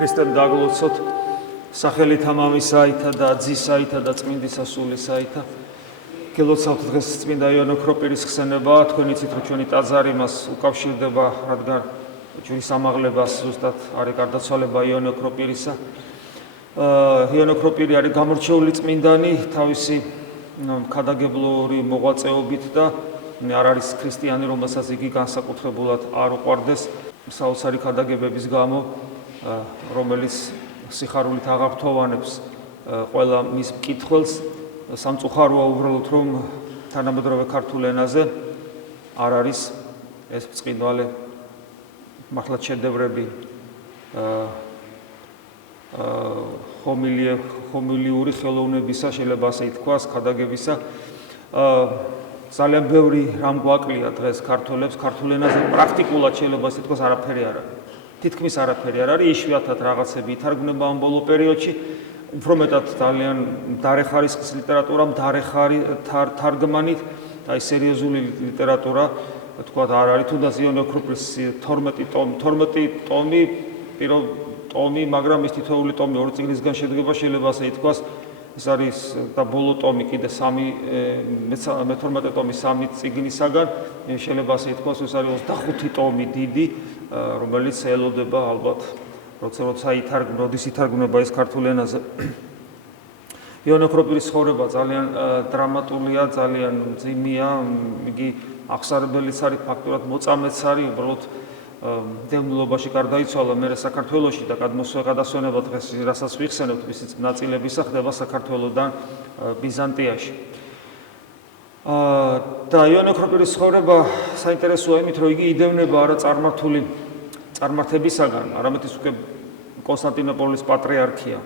ქრისტემ დაგლოცოთ სახელითა მამისაითა და ძისაითა და წმინდისა სულისაითა. გელოცავთ დღეს წმინდა იოანე ოქროპირის ხსენება, თქვენ იცით რომ ჩვენი ტაძარი მას უკავშირდება, რადგან ჩვენი სამაღლებას ზუსტად არის გარდაცვალება იოანე ოქროპირისა. იოანე ოქროპირი არის გამორჩეული წმინდანი თავისი ქადაგებლური მოღვაწეობით და არ არის ქრისტიანი, რომელსაც იგი განსაკუთრებულად არ უყვარდეს საოცარი ქადაგებების გამო, რომელიც სიხარულით აღართოვანებს ყველა მის მკითხველს. სამწუხაროა უბრალოდ რომ თანამედროვე ქართულ ენაზე არ არის ეს ბრწყინვალე მართლაც შედევრები ჰომილიური ხელოვნებისა, შეიძლება ასე ითქვას, ქადაგებისა. ძალიან ბევრი რამ გვაკლია დღეს ქართველებს, ქართულ ენაზე პრაქტიკულად შეიძლება ასე ითქვას არაფერი არ არის. თითქმის არაფერი არ არის, იშვიათად რაღაცები ითარგმნება ამ ბოლო პერიოდში. უფრო მეტად ძალიან მდარე ხარისხის ლიტერატურა, მდარე თარგმანით და აი სერიოზული ლიტერატურა, თქვათ არ არის, თუნდაც იოანე ოქროპირის 12 ტომი, პირველ ტომი, მაგრამ ეს თითოეული ტომი ორი წიგნისგან შედგება, შეიძლება ასე ითქვას. ეს არის და ბოლო ტომი კიდე 12 ტომი 3 წიგნისაგან, შეიძლება ასე ითქვას, ეს არის 25 ტომი დიდი, რომელიც ელოდება ალბათ როცა როდის ითარგმნება ის ქართულ ენაზე. იოანე ოქროპირის ცხოვრება ძალიან დრამატულია, ძალიან მძიმეა, იგი აღსარებელიც არის, ფაქტურად მოწამეც არის, უბრალოდ დევნილობაში გარდაიცვალა მერე საქართველოში და გადასვენება დღეს რასაც ვიხსენებთ, მისი ნაწილებისა ხდება საქართველოდან ბიზანტიაში. და იოანე ოქროპირის ცხოვრება საინტერესოა იმით, რომ იგი იდევნება არა წარმართული წარმართებისაგან, არამედ ის უკვე კონსტანტინოპოლის პატრიარქია.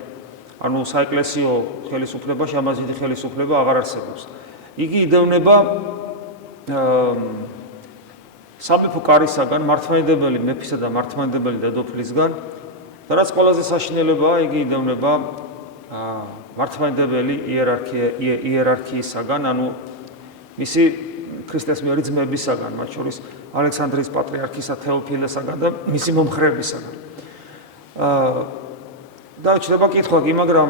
ანუ საეკლესიო ხელისუფლებაში ამას დიდი ხელისუფლება აღარ არსებობს. იგი იდევნება სამეფო კარისაგან, მართლმადიდებელი მეფისა და მართლმადიდებელი დედოფლისგან და რაც ყველაზე საშინელებაა, იგი იდევნება მართლმადიდებელი იერარქიისაგან, ანუ მისი ქრისტეს მიერ ძმებისაგან, მათ შორის ალექსანდრიის პატრიარქისა თეოფილესაგან და მისი მომხრეებისაგან. და ჩდება კითხვა კი, მაგრამ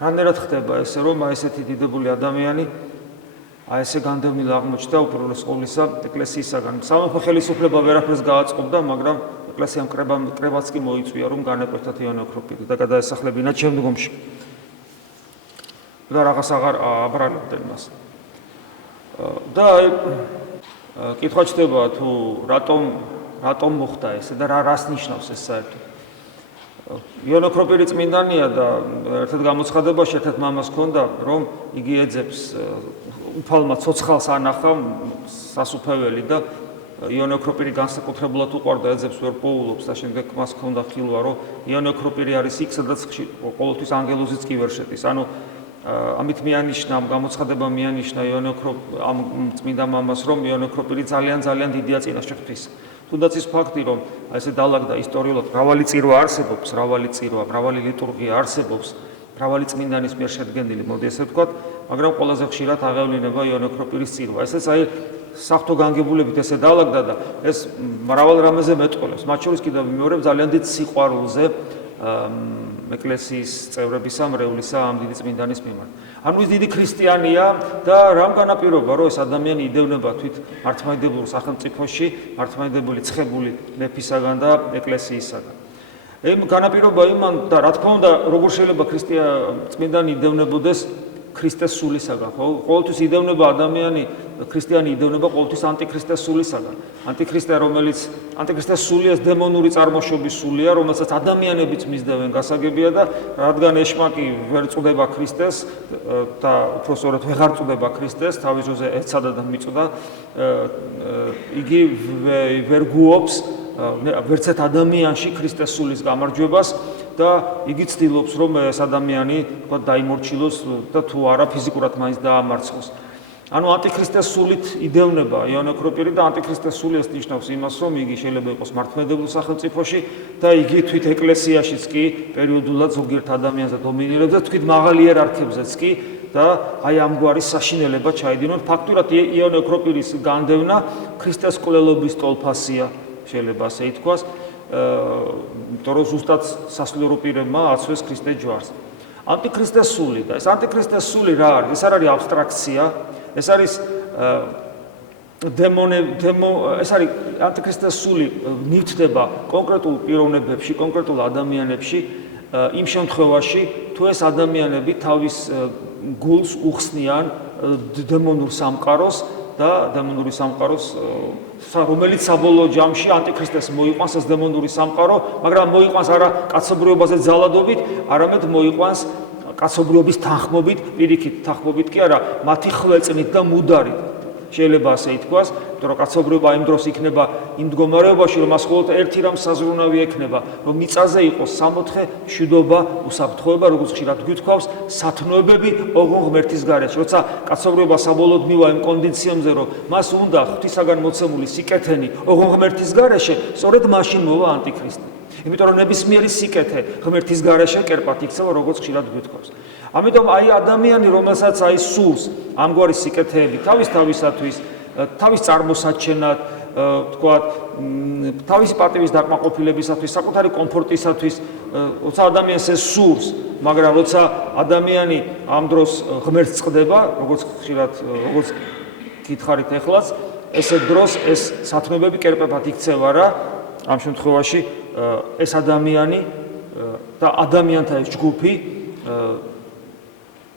რანაირად ხდება ესე, რომ ესეთი დიდებული ადამიანი ესე განდევნილი აღმოჩნდა უპირველეს ყოვლისა ეკლესიისაგან. სამეფო ხელისუფლება ვერაფერს გააწყობდა, მაგრამ ეკლესიამ კრებაც კი მოიწვია, რომ განეკვეთათ იოანე ოქროპირი და გადაესახლებინათ შემდგომში. და რაღაც აღარ აბრალებდნენ მას. და კითხვა ჩდება თუ რატომ მოხდა ესე და რას ნიშნავს ეს საერთოდ. იოანე ოქროპირი წმინდანია და ერთად გამოცხადებაში ერთ მამას ჰქონდა, რომ იგი ეძებს უფალმა ცოცხალს ანახა სასუფეველი და იოანე ოქროპირი განსაკუთრებულად უყვარდა, ეძებს ვერ პოულობს და შემდეგ მას ჰქონდა ხილვა, რომ იოანე ოქროპირი არის იქ, სადაც ყოველთვის ანგელოზიც კი ვერ შედის. ანუ ამით მიანიშნა, ამ გამოცხადება მიანიშნა ამ წმინდა მამას, რომ იოანე ოქროპირი ძალიან დიდია წინაშე ღვთის. თუნდაც ის ფაქტი, რომ ესე დაალაგდა ისტორიულად, მრავალი წირვა არსებობს, მრავალი ლიტურგია არსებობს, მრავალი წმინდანის მიერ შედგენილი, მოდი ესე ვთქვათ, მაგრამ ყველაზე ხშირად აღევლინება იოანე ოქროპირის წირვა. ესეც აი საღვთო განგებულებით ესე დაალაგდა და ეს მრავალ რამეზე მეტყველებს, მათ შორის კიდევ მეორებ ძალიან დიდ სიყვარულზე ეკლესიის წევრებისა, მრევლისა ამ დიდი წმინდანის მიმართ. ანუ ის დიდი ქრისტიანია და რამ განაპირობა, რომ ეს ადამიანი იდევნება თვით მართლმადიდებელ სახელმწიფოში, მართლმადიდებელი ცხებული მეფისაგან და ეკლესიისაგან. განაპირობა იმან და რა თქმა უნდა, როგორ შეიძლება წმინდანი იდევნებოდეს ქრისტეს სულისაგან, ხო? ყოველთვის იდევნება ადამიანი, ქრისტიანი იდევნება ყოველთვის ანტიქრისტეს სულისაგან. ანტიქრისტეს სული ეს დემონური წარმოშობის სულია, რომელსაც ადამიანებიც მისდევენ გასაგებია და რადგან ეშმაკი ვერ წვდება ქრისტეს და უფრო სწორედ ვეღარ წვდება ქრისტეს, თავის ძროზე ეცადა და მიწვდა, იგი ვერ გუობს ვერც ერთ ადამიანში ქრისტეს სულის გამარჯვებას და იგი ცდილობს, რომ ეს ადამიანი თქვა დაიმორჩილოს და თუ არა ფიზიკურად მაინც დაამარცხოს. ანუ ანტიქრისტეს სულით იდევნება იოანე ოქროპირი და ანტიქრისტეს სული ეს ნიშნავს იმას, რომ იგი შეიძლება იყოს მართლმადიდებელ სახელმწიფოში და იგი თვით ეკლესიაშიც კი პერიოდულად ზოგიერთ ადამიანზე დომინირებს და თვით მაღალ იერარქებზეც კი და აი ამგვარი საშინელება ჩაიდინონ. ფაქტურად იოანე ოქროპირის განდევნა ქრისტეს კვლელობის ტოლფასია, შეიძლება ასე ითქვას. იმიტომ რომ ზუსტად სასულიერო პირებმა აცვეს ქრისტეს ჯვარს. ანტიქრისტეს სული და ეს ანტიქრისტეს სული რა არის? ეს არ არის აბსტრაქცია, ეს არის ეს არის ანტიქრისტეს სული ნივთდება კონკრეტულ პიროვნებებში, კონკრეტულ ადამიანებში, იმ შემთხვევაში, თუ ეს ადამიანები თავის გულს უხსნიან დემონურ სამყაროს და დემონური სამყაროს, რომელიც საბოლოო ჯამში ანტიქრისტეს მოიყვანს ეს დემონური სამყარო, მაგრამ მოიყვანს არა კაცობრიობაზე ძალადობით, არამედ მოიყვანს კაცობრიობის თანხმობით, პირიქით თანხმობით კი არა, მათი ხვეწნით და მუდარით. შეიძლება ასე ითქვას, იმიტომ რომ კაცობრიობა იმ დროს იქნება იმ მდგომარეობაში, რომ მას მხოლოდ ერთი რამ საზრუნავი ექნება, რომ მიწაზე იყოს 64 მშვიდობა, უსაფრთხოება, როგორც ხშირად გვითქვავს, სათნოებები ოღონ ღმერთის გარეშე. როცა კაცობრიობა საბოლოოდ მივა იმ კონდიციებზე, რომ მას უნდა ღვთისაგან მოცემული სიკეთენი ოღონ ღმერთის გარეშე, სწორედ მაშინ მოვა ანტიქრისტე. იმიტომ რომ ნებისმიერი სიკეთე ღმერთის გარეშე კერპად იქცევა, როგორც ხშირად გვითქვავს. ამიტომ აი ადამიანი, რომელსაც აი სურს ამგვარი სიკეთეები თავისთავისათვის, თავის წარმოსაჩენად, თქვათ, თავისი პატივის დაკმაყოფილებისათვის, საკუთარი კომფორტისათვის, როცა ადამიანს ეს სურს, მაგრამ როცა ადამიანი ამ დროს ღმერთს წყდება, როგორც ხშირად, როგორც გითხარით ეხლაც, ესეთ დროს ეს სათნოებები კერპებად იქცევა რა, ამ შემთხვევაში ეს ადამიანი და ადამიანთა ეს ჯგუფი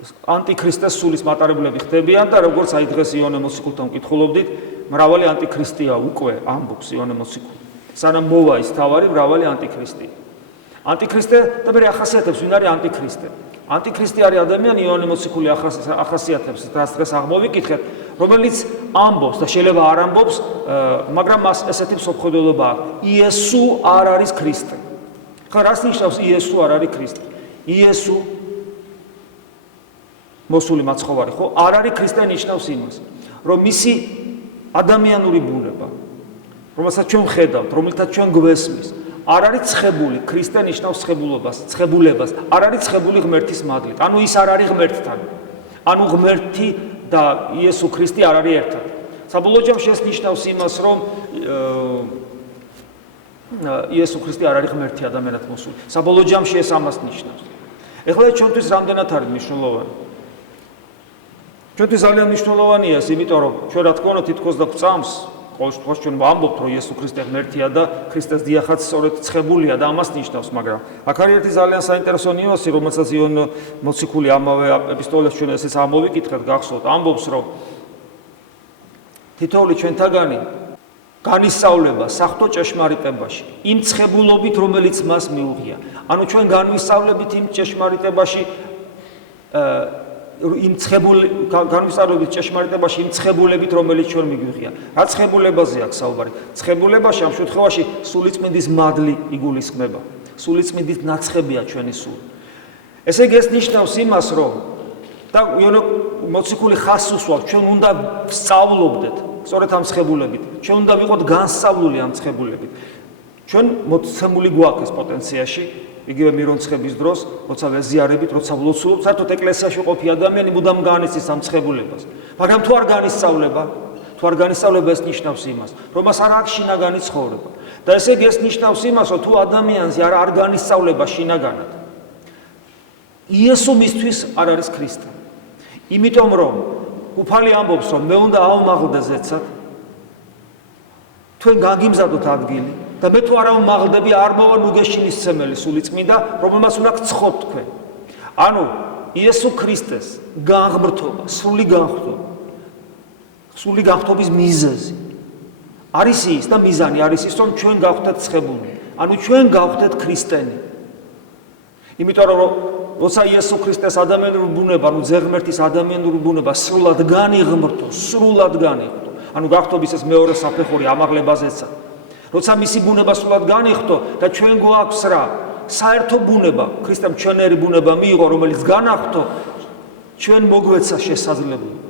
ანტიქრისტეს სულის მატარებლები ხდებიან და როგორც აი დღეს იონე მოციქულთან ვკითხულობდით, მრავალი ანტიქრისტია უკვე ამბობს იონე მოციქული. სანამ მოვა ის თავარი, მრავალი ანტიქრისტია. ანტიქრისტე და მე ახასიათებს ვინ არის ანტიქრისტე. ანტიქრისტე არის ადამიანი იონე მოციქული ახასიათებს, რაც დღეს აღმოვიკითხეთ, რომელიც ამბობს და შეიძლება არ ამბობს, მაგრამ მას ესეთი მსოფლმხედველობა აქვს. იესო არ არის ქრისტე. ხა რას ნიშნავს იესო არ არის ქრისტე? იესო მოსული მაცხოვარი ხო? არ არის ქრისტე ნიშნავს იმას, რომ მისი ადამიანური ბუნება, რომელსაც ჩვენ ხედავთ, რომელთაც ჩვენ გვესმის, არ არის ცხებული, ქრისტე ნიშნავს ცხებულებას, არ არის ცხებული ღმერთის მადლით. ანუ ის არ არის ღმერთთან. ანუ ღმერთი და იესო ქრისტე არ არის ერთად. საბოლოო ჯამში ეს ნიშნავს იმას, რომ იესო ქრისტე არ არის ღმერთი ადამიანად მოსული. საბოლოო ჯამში ეს ამას ნიშნავს. ეხლა ჩვენთვის რამდენად არის მნიშვნელოვანი? ჩვენთვის ძალიან მნიშვნელოვანია ეს, იმიტომ რომ ჩვენ რა თქმა უნდა თითქოს და გვწამს, ყოველ შემთხვევაში ჩვენ ვამბობთ, რომ იესო ქრისტე ღმერთია და ქრისტეს დიახაც სწორედ ცხებულია და ამას ნიშნავს, მაგრამ აქ არის ერთი ძალიან საინტერესო ნიუანსი, რომელსაც იონე მოციქული ამავე ეპისტოლეს ჩვენ ესეც ამოვიკითხეთ, გახსოვთ, ამბობს, რომ თითოეული ჩვენთაგანი განისწავლება საღვთო ჭეშმარიტებაში, იმ ცხებულობით, რომელიც მას მიუღია. ანუ ჩვენ განვისწავლებით იმ ჭეშმარიტებაში იმ განვისწავლებით ჭეშმარიტებაში იმ ცხებულებით, რომელიც ჩვენ მიგვიღია. რა ცხებულებაზე აქვს საუბარი? ცხებულებაში ამ შემთხვევაში სულიწმინდის მადლი იგულისხმება. სულიწმინდის ნაცხებია ჩვენი სული. ესე იგი ეს ნიშნავს იმას, რომ და იონე მოციქული ხაზს უსვამს, ჩვენ უნდა ვსწავლობდეთ სწორედ ამ ცხებულებით. ჩვენ უნდა ვიყოთ განსწავლული ამ ცხებულებით. ჩვენ მოცემული გვაქვს ეს პოტენციაში, იგივე მირონცხების დროს, როცა ვეზიარებით, როცა ვლოცულობთ, საერთოდ ეკლესიაში ყოფი ადამიანი მუდამ განიცდის ამ ცხებულებას. მაგრამ თუ არ განისწავლება, ეს ნიშნავს იმას, რომ მას არ აქვს შინაგანი ცხოვრება. და ესე იგი ეს ნიშნავს იმას, რომ თუ ადამიანს არ განისწავლება შინაგანად, იესო მისთვის არ არის ქრისტე. იმიტომ რომ უფალი ამბობს, რომ მე უნდა ავმაღლდე ზეცად, თქვენ გაგიმზადოთ ადგილი და მე თუ არ ავმაღლდები, არ მოვა ნუგეშინის ცემელი სულიწმინდა, რომელმაც უნდა გცხოთ თქვენ. ანუ იესო ქრისტეს განღმრთობა, სრული განღთობის მიზეზი არის ის და მიზანი არის ის, რომ ჩვენ გავხდეთ ცხებული. ანუ ჩვენ გავხდეთ ქრისტენი. იმიტომ რომ როცა იესო ქრისტეს ადამიანური ბუნება, ანუ ძეღმერთის ადამიანური ბუნება სრულად განიღმრთო, ანუ გახტობის ეს მეორე საფეხური ამაღლებაზეცა. როცა მისი ბუნება სრულად განიღთო და ჩვენ გვაქვს რა, საერთო ბუნება, ქრისტემ ჩვენერი ბუნება მიიღო, რომელიც განაღთო, ჩვენ მოგვეცა შესაძლებლობა.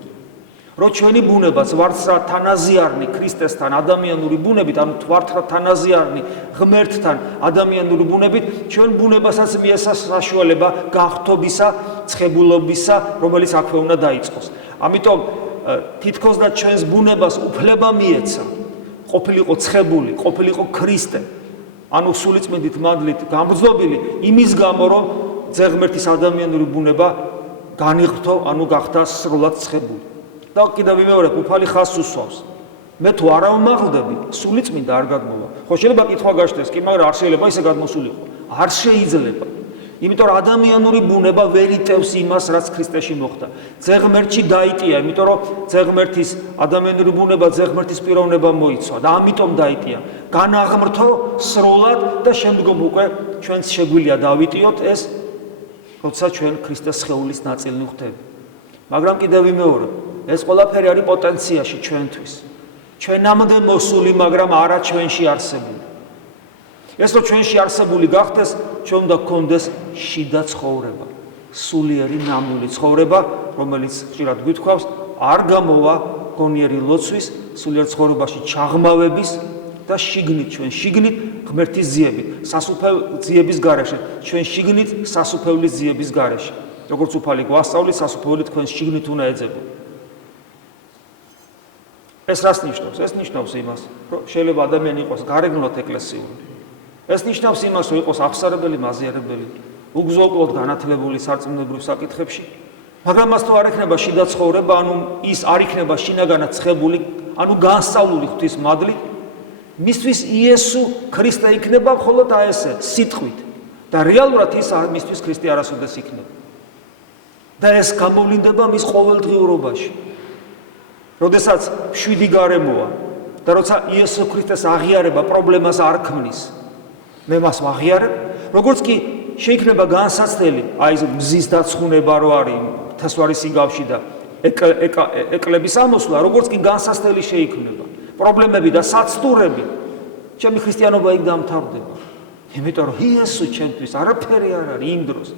რომ ჩვენი ბუნებაც ვართ რა თანაზიარნი ქრისტესთან ადამიანური ბუნებით, ანუ ვართ რა თანაზიარნი ღმერთთან ადამიანური ბუნებით, ჩვენ ბუნებასაც მიეცა საშუალება გახტობისა, ცხებულობისა, რომელიც აქვე უნდა დაიწყოს. ამიტომ თითქოს და ჩვენს ბუნებას უფლება მიეცა ყოფილიყო ცხებული, ყოფილიყო ქრისტე, ანუ სულიწმიდით მადლით გამბრძნობილი იმის გამო, რომ ძაღმერთის ადამიანური ბუნება განიღრთო, ანუ გახდა სრულად ცხებული. და კიდევ ვიმეორებ, უფალი ხაზს უსვავს. მე თუ არ ამაღლდები, სულიწმინდა არ გადმოვა. ხო, შეიძლება კითხვა გაჩნდეს, კი, მაგრამ არ შეიძლება ისე გადმოსულიყო. არ შეიძლება. იმიტომ რომ ადამიანური ბუნება ვერ იტევს იმას, რაც ქრისტეში მოხდა. ძაღმერთში დაიტია, იმიტომ რომ ძაღმერთის ადამიანური ბუნება ძაღმერთის პიროვნება მოიცვა და ამიტომ დაიტია. განაღმრთო სრულად და შემდგომ უკვე ჩვენს შეგვიძლია დავიტიოთ ეს, როცა ჩვენ ქრისტეს სხეულის ნაწილი ვხდები. მაგრამ კიდევ ვიმეორებ, ეს ყველაფერი არის პოტენციაში ჩვენთვის. ჩვენამდე მოსული, მაგრამ არა ჩვენში არსებული. ეს რომ ჩვენში არსებული გახდეს, ჩვენ უნდა გქონდეს შიდა ცხოვრება, სულიერი ნამდვილი ცხოვრება, რომელიც ხშირად გვითხოვს, არ გამოვა გონიერი ლოცვის, სულიერ ცხოვრებაში ჩაღმავების და შიგნით, ჩვენ შიგნით ღმერთის ძიებით, სასუფევ ძიების გარეშე, ჩვენ შიგნით სასუფევლის ძიების გარეშე. როგორც უფალი გვასწავლით, სასუფეველი თქვენ შიგნით უნდა ეძებო. ეს რას ნიშნავს? ეს ნიშნავს იმას, რომ შეიძლება ადამიანი იყოს გარეგნულად ეკლესიური. ეს ნიშნავს იმას, რომ იყოს აღსარებელი, მაზიარებელი, უგზო-უკლოდ განათლებული სარწმუნოებრივ საკითხებში, მაგრამ მას თუ არ ექნება შიდა ცხოვრება, ანუ ის არ იქნება შინაგანად ცხებული, ანუ განსწავლული ღვთის მადლით, მისთვის იესო ქრისტე იქნება მხოლოდ აი ესე, სიტყვით. და რეალურად ის მისთვის ქრისტე არასოდეს იქნება. და ეს გამოვლინდება მის ყოველდღიურობაში. როდესაც შვიდი გარემოა და როცა იესო ქრისტეს აღიარება პრობლემას არ ქმნის, მე მას ვაღიარებ, როგორც კი შეიქმნება განსაცდელი, აი ეს მზის დაცხუნება რო არის თესვარის სიგავში და ეკლების ამოსვლა, როგორც კი განსაცდელი შეიქმნება, პრობლემები და საცდურები, ჩემი ქრისტიანობა იქ დამთავრდება. იმიტომ რომ იესო ჩემთვის არაფერი არ არის იმ დროს.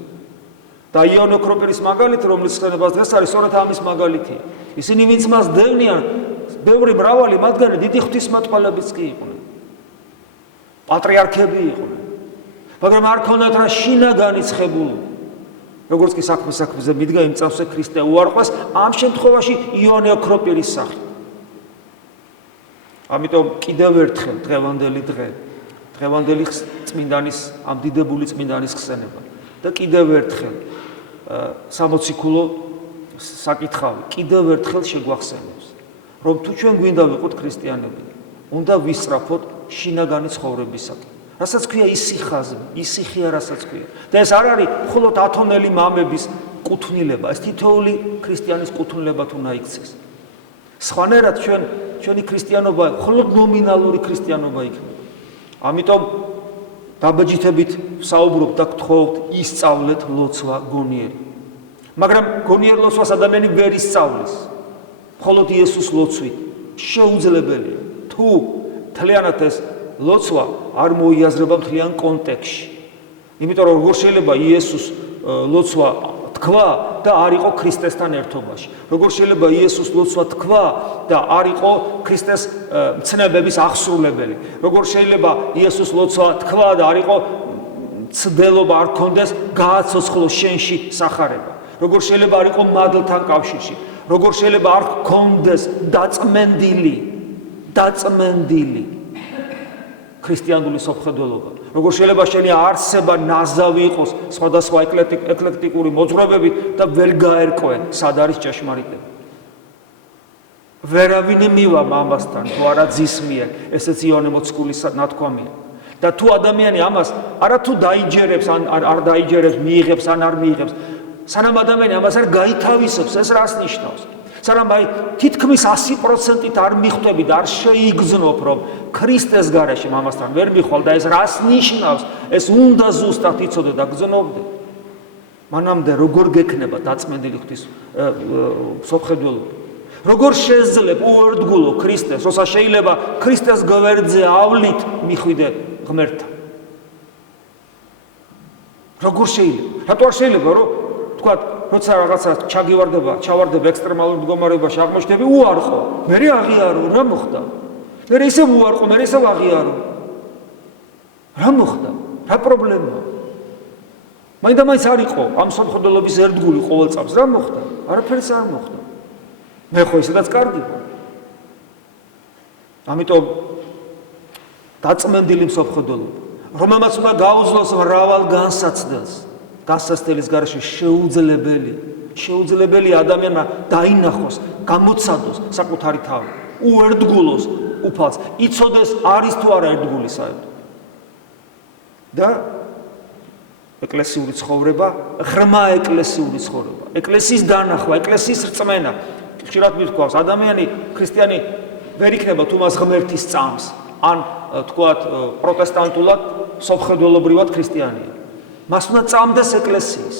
და იონე ოქროპირის მაგალითი, რომელიც ხსენებას დღეს არის, სწორედ ამის მაგალითია. ისინი, ვინც მას დევნიან, ბევრი მრავალი მათგანი დიდი ღვთისმეტყველებიც კი იყვნენ. პატრიარქები იყვნენ. მაგრამ არ ქონდათ რა შინაგანი ცხებული. როგორც კი საქმეზე მიდგა იმ წამსე ქრისტე უარყვეს, ამ შემთხვევაში იონე ოქროპირის სახით. ამიტომ კიდევ ერთხელ დღევანდელი დღე, დღევანდელი წმინდანის, ამ დიდებული წმინდანის ხსენება და კიდევ ერთხელ სამოციქულო საკითხავი, კიდევ ერთხელ შეგვახსენებს, რომ თუ ჩვენ გვინდა ვიყოთ ქრისტიანები, უნდა ვისწრაფოთ შინაგანი ცხოვრებისაკენ. რასაც ქვია ისიხაზმი, ისიხია რასაც ქვია. და ეს არ არის მხოლოდ ათონელი მამების კუთვნილება, ეს თითოეული ქრისტიანის კუთვნილებათ უნდა იქცეს. სხვანაირად ჩვენი ქრისტიანობა მხოლოდ ნომინალური ქრისტიანობა იქნება. ამიტომ დაბაჯითებით საუბრობ და გთხოვთ, ისწავლეთ ლოცვა გონიერი. მაგრამ გონიერ ლოცვას ადამიანი ვერ ისწავლის. მხოლოდ იესოს ლოცვით შეუძლებელია. თუ მთლიანად ეს ლოცვა არ მოიაზრება მთლიან კონტექსტში. იმიტომ რომ როგორ შეიძლება იესოს ლოცვა თქვა და არ იყო ქრისტესთან ერთობაში. როგორ შეიძლება იესოს ლოცვა თქვა და არ იყო ქრისტეს მცნებების აღსრულებელი. როგორ შეიძლება იესოს ლოცვა თქვა და არ იყო ცდელობა არ ქონდეს გააცოცხლოს შენში სახარება. როგორ შეიძლება არ იყო მადლთან კავშირში. როგორ შეიძლება არ ქონდეს დაწმენდილი ქრისტიანული სამხედველობა. როგორ შეიძლება შენი არსება ნაზავი იყოს სხვადასხვა ეკლექტიკური მოძღვრებებით და ვერ გაერკვე სად არის ჭეშმარიტება. ვერავინ მივა მამასთან თუ არა ძის მიერ, ესეც იონე მოციქულის ნათქვამია. და თუ ადამიანი ამას არა თუ დაიჯერებს ან არ დაიჯერებს, მიიღებს ან არ მიიღებს, სანამ ადამიანი ამას არ გაითავისებს, ეს რას ნიშნავს? სანამ აი თითქმის 100%-ით არ მიხვდები და არ შეიგრძნობ, რომ ქრისტეს გარეშე მამასთან ვერ მიხვალ და ეს რას ნიშნავს? ეს უნდა ზუსტად იცოდე და გრძნობდე. მანამდე როგორ გექნება დაწმენდილი ღვთის სამხედველობა? როგორ შეძლებ უერთგულო ქრისტეს, როცა შეიძლება ქრისტეს გვერდზე ავლით მიხვიდე ღმერთთან? როგორ შეიძლება? რატო არ შეიძლება, რომ თქვა როცა რაღაცა ჩავარდება ექსტრემალურ მდგომარეობაში, აღმოჩნდები უარყო, მე აღიარო, რა მოხდა? მე ისე უარყო, მე ისე აღიარო. რა მოხდა? რა პრობლემაა? მაინდა-მაინც არ იყო ამ სამხედველობის ერთგული ყოველ წამს, რა მოხდა? არაფერიც არ მოხდა. მე ხო ისედაც კარგი ვარ. ამიტომ დაწმენდილი სამხედველობა, რომელმაც უნდა გაუძლოს მრავალ განსაცდელის გარეშე შეუძლებელია ადამიანმა დაინახოს, გამოცადოს საკუთარი თავი, უერთგულოს უფალს, იცოდეს არის თუ არა ერთგული საერთოდ. და ეკლესიური ცხოვრება, ღრმა ეკლესიური ცხოვრება, ეკლესიის დანახვა, ეკლესიის რწმენა. ხშირად მithქვავს, ადამიანი, ქრისტიანი ვერ იქნება თუ მას ღმერთის წამს, ან თქვათ პროტესტანტულად, სოფხედველობრივად ქრისტიანია. მას უნდა წამდეს ეკლესიის.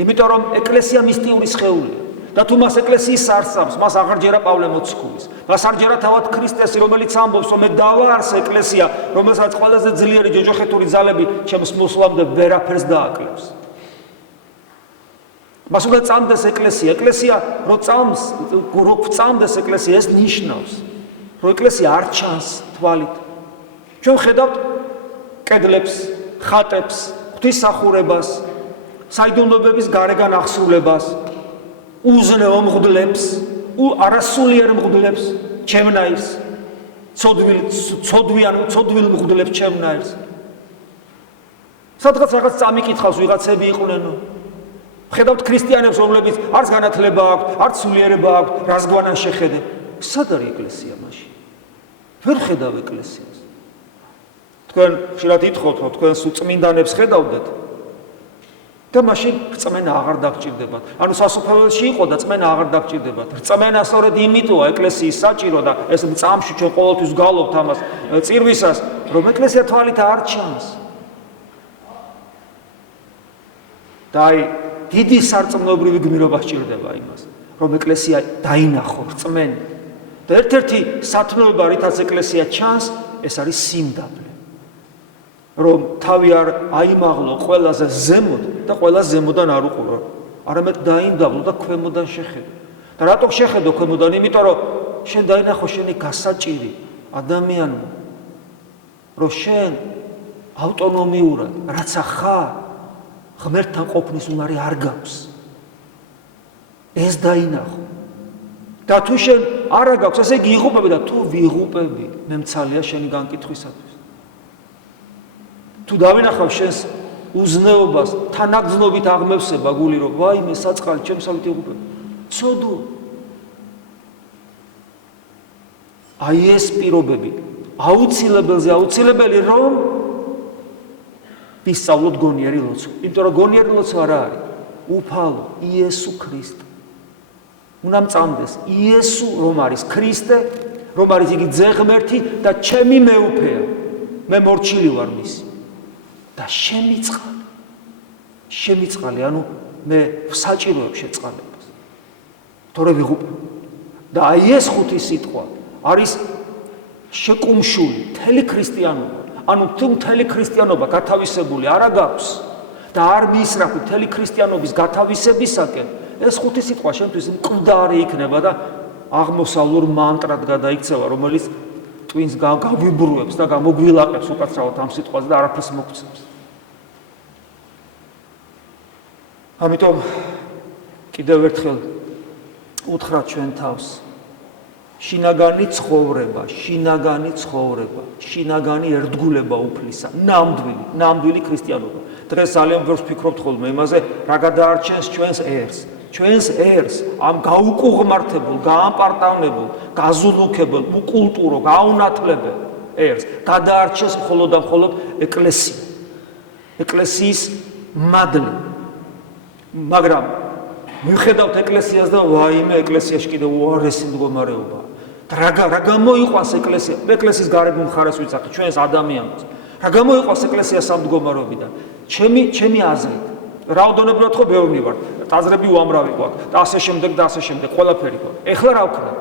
იმიტომ რომ ეკლესია მისტიური სხეულია. და თუ მას ეკლესიის არ წამს, მას აღარ ჯერა პავლე მოციქულის. მას არ ჯერა თავად ქრისტესი, რომელიც ამბობს, რომ მე დავაარსე ეკლესია, რომელსაც ყველაზე ძლიერი ჯოჯოხეთური ძალები ჩემს მოსვლამდე ვერაფერს დააკლებს. მას უნდა წამდეს ეკლესია. ეკლესია რო წამდეს ეკლესია, ეს ნიშნავს, რომ ეკლესია არ ჩანს თვალით. ჩვენ ხედავთ კედლებს, ხატებს, ღვთისმსახურებას, საიდუმლოების გარეგან აღსრულებას, უზნეო მღვდლებს, არასულიერ მღვდლებს, ჩემნაირს, ცოდვილ მღვდლებს ჩემნაირს. სადღაც რაღაც წამიკითხავს ვიღაცები იყვნენ. ხედავთ ქრისტიანებს, რომლებიც არც განათლება აქვთ, არც სულიერება აქვთ, რას გვანან შეხედე. სად არის ეკლესია მაშინ? ვერ ხედავ ეკლესიას. თქვენ ხშირად ითხოვთ, რომ თქვენ წმინდანებს ხედავდეთ და მაშინ რწმენა აღარ დაგჭირდებათ. ანუ სასופველში იყო და რწმენა აღარ დაგჭირდებათ. რწმენა სწორედ იმიტოა ეკლესიის საჭირო და ეს წამში ჩვენ ყოველთვის გვალობთ ამას წირვისას, რომ ეკლესია თვალით არ ჩანს. და აი დიდი სარწმუნოებრივი გმირობა სჭირდება იმას, რომ ეკლესია დაინახო რწმენით. და ერთ-ერთი სათნოება, რითაც ეკლესია ჩანს, ეს არის სიმდაბლე. რომ თავი არ აიმაღლო ყველაზე ზემოთ და ყველაზე ზემოდან არ უყურო, არამედ დაიმდაბლო და ქვემოდან შეხედო. და რატო შეხედო ქვემოდან? იმიტომ რომ შენ დაინახო შენი გასაჭირი ადამიანმა, რომ შენ ავტონომიურად, რაც ახარ, ღმერთთან ყოფნის უნარი არ გაქვს. ეს დაინახო. და თუ შენ არა გაქვს, ესე იგი იღუპები და თუ ვიღუპები, მე მცალია შენი განკითხვისათვის. თუ დავინახავ შენს უზნეობას, თანაგრძნობით აღმევსება გული, რომ ვაიმე საწყალი ჩემსავით იღუპები. ცოდო. აი ეს პირობები აუცილებელი რომ ვისწავლოთ გონიერი ლოცვა. იმიტომ რომ გონიერი ლოცვა რა არის? უფალო იესო ქრისტე. უნდა მწამდეს იესო რომ არის ქრისტე, რომ არის იგი ძეღმერთი და ჩემი მეუფეა. მე მორჩილი ვარ მისი. და შემიწყალი, ანუ მე საჭიროებ შეწყალებას. თორე ვიღუპე. და აი ეს ხუთი სიტყვა არის შეკუმშული მთელი ქრისტიანობა. ანუ თუ მთელი ქრისტიანობა გათავისებული არა გაქვს და არ მიისრაფი მთელი ქრისტიანობის გათავისებისაკენ, ეს ხუთი სიტყვა შემთთვის მკვდარი იქნება და აღმოსავლურ მანტრად გადაიქცევა, რომელიც ტვინს გავიბრუებს და გამოგვილაყებს უკაცრავად ამ სიტყვაზე და არაფერს მოგცემს. ამიტომ კიდევ ერთხელ უთხრათ ჩვენ თავს, შინაგანი ცხოვრება, შინაგანი ერთგულება უფლისა, ნამდვილი ქრისტიანობა. დღეს ძალიან ბევრს ვფიქრობთ ხოლმე იმაზე, რა გადაარჩენს ჩვენს ერს, ამ გაუკუღმართებულ, გაამპარტავნებულ, გაზულუქებულ, უკულტურო, გაუნათლებელ ერს, გადაარჩენს მხოლოდ და მხოლოდ ეკლესია. ეკლესიის მადლი. მაგრამ მიხედავთ ეკლესიას და ვაიმე ეკლესიაში კიდევ უარესი მდგომარეობა. რა გამოიყვანს ეკლესია? ეკლესიის გარეგან მხარეს ვიცახი ჩვენს ადამიანს. რა გამოიყვანს ეკლესია სამდგომარეობიდან? ჩემი აზრით. რაოდენობრივად ხო ბევრი ვარ. ტაძრები უამრავი გვაქვს და ასე შემდეგ, ყველაფერი გვაქვს. ეხლა რა ვქნათ?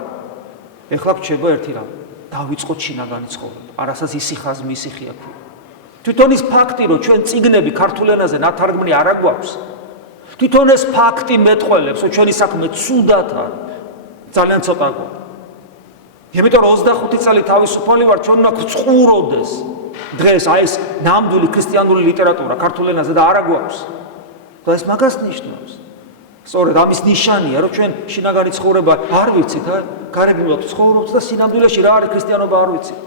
ეხლა გვჭირდება ერთი რამ. დავიწყოთ შინაგანი ცხოვრება. არასაც ისიხაზმი ისიხია ქვია. თვითონ ის ფაქტი, რომ ჩვენ წიგნები ქართულ ენაზე ნათარგმნი არ აგვაქვს. თვითონ ეს ფაქტი მეტყველებს, რომ ჩვენი საქმე ცუდად არის. ძალიან ცოტა გვაქვს. იმიტომ რომ 25 წელი თავისუფალი ვარ, ჩვენ უნდა გვწყუროდეს. დღეს აი ეს ნამდვილი ქრისტიანული ლიტერატურა ქართულ ენაზე და არ აგვაქვს. და ეს მაგას ნიშნავს. სწორედ ამის ნიშანია, რომ ჩვენ შინაგანი ცხოვრება არ ვიცით, გარეგნულად ცხოვრობთ და სინამდვილეში რა არის ქრისტიანობა არ ვიცით.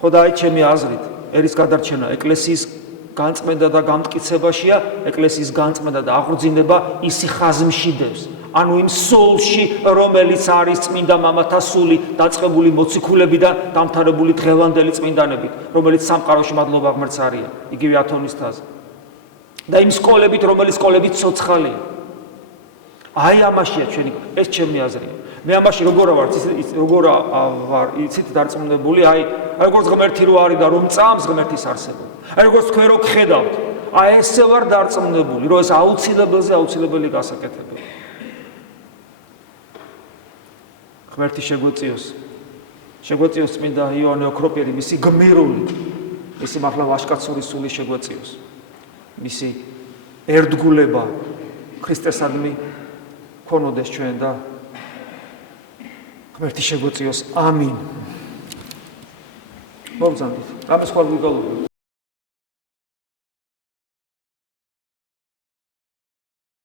ხო ხო და აი ჩემი აზრით ერის გადარჩენა ეკლესიის განწმენდა და გამტკიცებაშია, ეკლესიის განწმენდა და აღორძინება ისი ხაზმშიდებს, ანუ იმ სულში, რომელიც არის წმინდა მამათა სული, დაწყებული მოციქულებიდან დამთავრებული დღევანდელი წმინდანებით, რომელიც სამყაროში მადლობა ღმერთს არიან, იგივე ათონის თაზე. და იმ სკოლებით, რომელიც სკოლებით ცოცხალია. აი ამაშია ჩვენი, ეს ჩემი აზრია. მე ამაში როგორ ვარ, იცით დარწმუნებული, აი როგორც ღმერთი რო არის და რომ წამს ღმერთის არსებობა. აი როგორც თქვენ რო გხედავთ, აი ესე ვარ დარწმუნებული, რომ ეს აუცილებელი გასაკეთებია. ღმერთი შეგვეწიოს წმინდა იოანე ოქროპირი, მისი გმირული, მისი მართლა ვაჟკაცური სული შეგვეწიოს. მისი ერთგულება ქრისტესადმი ქონოდეს ჩვენ და ღმერთი შეგვეწიოს. ამინ. მოგზავნით. რამე სხვა ვიგალობთ.